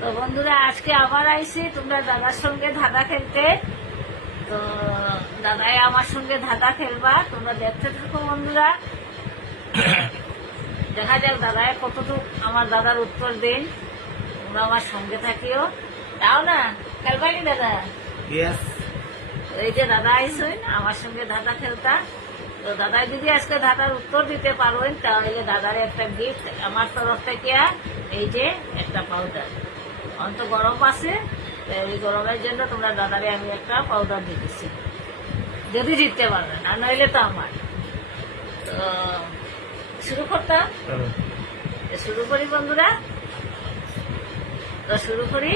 তো বন্ধুরা আজকে আবার আইছি তোমরা দাদার সঙ্গে ধাঁধা খেলতে। তো দাদাই আমার সঙ্গে ধাঁধা খেলবা, তোমরা দেখতে থাকো বন্ধুরা। দেখা যাক দাদাই কতটুকু আমার দাদার উত্তর দিন। তোমরা আমার সঙ্গে থাকিও, তাও না খেলবা কি দাদা? এই যে দাদা আইসেন আমার সঙ্গে ধাঁধা খেলতা। তো দাদাই যদি আজকে ধাঁধার উত্তর দিতে পারবেন তাহলে দাদার একটা গিফট আমার তরফ থেকে, এই যে একটা পাউডার। অন্ত গরম আছে, এই গরমের জন্য তোমরা দাদারে আমি একটা পাউডার দিতেছি, যদি জিততে পারবেন, আর নইলে তো আমার। তো শুরু করতাম, শুরু করি বন্ধুরা। তো শুরু করি।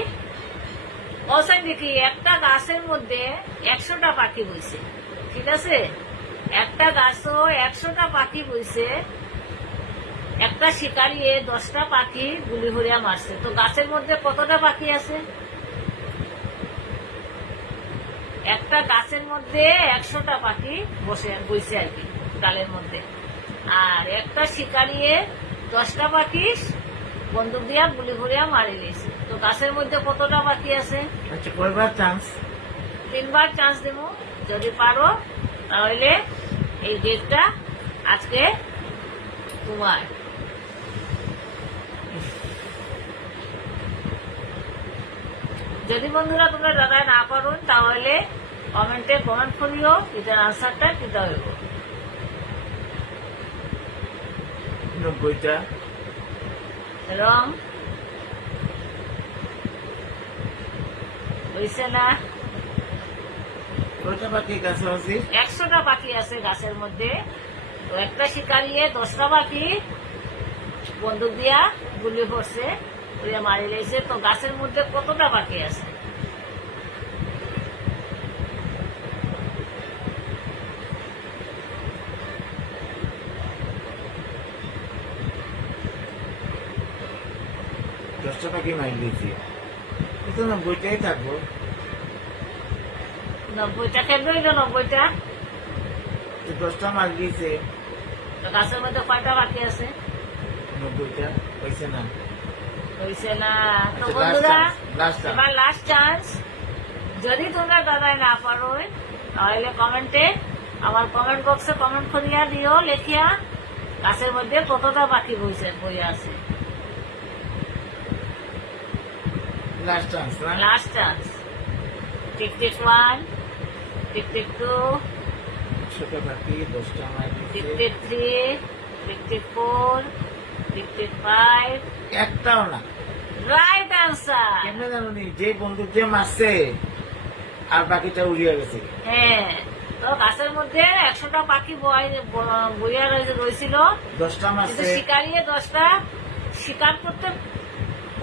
বলছেন দেখি একটা গাছের মধ্যে 100টা পাখি বইছে, ঠিক আছে? একটা গাছও 100টা পাখি বইছে। একটা শিকারি 10টা পাখি গুলি হরিয়া মারছে। তো গাছের মধ্যে কতটা পাখি আছে? একটা গাছের মধ্যে 100টা পাখি বইছে আর কি, ডালের মধ্যে। আর একটা শিকারি 10টা পাখি বন্দুক দিয়া গুলি হরিয়া মারি দিয়েছে। তো গাছের মধ্যে কতটা পাখি আছে? আচ্ছা, কয়বার চান্স? 3বার চান্স দেবো। যদি পারো তাহলে এই ডেটটা আজকে তোমার। যদি বন্ধুরা তোমরা দাদা না পারো তাহলে কমেন্টে কমেন্ট করিও এটার আনসারটা কিতা হইব। 90টা। রং হইছে না? কয়টা পাখি গাছে আছে? 100টা পাখি আছে গাছের মধ্যে। তো একটা শিকারি 10টা পাখি বন্দুক দিয়া গুলি করছে, ওইয়া মারি লেগেছে। তো গাছের মধ্যে কতটা পাখি আছে? দশটা পাখি মারি দিয়েছি, কিন্তু 90টাই থাকবো। 90টা কেন হইল? 90টা 10টা মারি দিয়েছে, তো গাছের মধ্যে কয়টা পাখি আছে? 90টা হয়েছে না। হইছে না। তো আচ্ছা, বন্ধুরা last chance. এবার লাস্ট চান্স। যদি তোমরা দাদাই না পারো তাহলে কমেন্টে, আমার কমেন্ট বক্সে কমেন্ট করিয়া দিও লেখিয়া গাছের মধ্যে কতটা পাখি বইয়া আছে। লাস্ট চান্স না? Last chance. Tick tick 1, tick tick 2, ছোট পাখি 10টা মারি টিক দিয়েছে, tick 3, tick tick 4, tick tick 5। একটাও না। Right answer. কেমনে জানো নি? যে বন্দুক দিয়ে মারছে আর বাকিটা উড়িয়ে গেছে। হ্যাঁ, তো গাছের মধ্যে 100টা পাখি বইয়া রয়েছিল, 10টা কিন্তু মারছে, শিকারি 10টা শিকার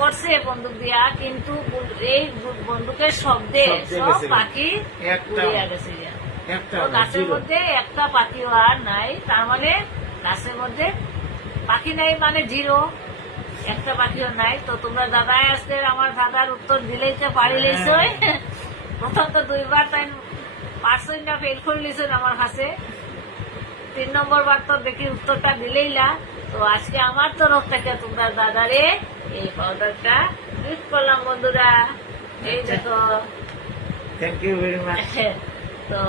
করছে বন্দুক দিয়া, কিন্তু এই বন্দুকের শব্দে শব্দে সব গেছে। পাখি একটা উড়িয়া গেছে। একটা তো গাছের জিরো। মধ্যে একটা পাখিও আর নাই, তার মানে গাছের মধ্যে পাখি নাই মানে 0, একটা পাখিও নাই। তো তোমরা দাদাই আজকে আমার দাদার উত্তর দিলেই তো পারি লইছ। প্রথম তো 2বার টাইম পারছই না, ফেল করে লিছেন আমার কাছে। 3 নম্বর বার তো দেখি উত্তরটা দিলেই না। তো আজকে আমার তরফ থেকে তোমরা দাদারে এই পাউডারটা গিফট করলাম বন্ধুরা। এই দেখো। Thank you very much. তো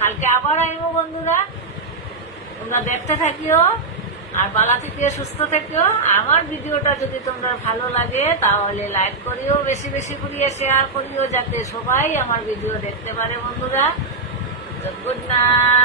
কালকে আবার আইব বন্ধুরা, তোমরা দেখতে থাকিও আর ভালো থাকিও, সুস্থ থাকিও। আমার ভিডিওটা যদি তোমরা ভালো লাগে তাহলে লাইক করিও, বেশি বেশি করিয়ে শেয়ার করিও, যাতে সবাই আমার ভিডিও দেখতে পারে বন্ধুরা। তো গুড নাইট।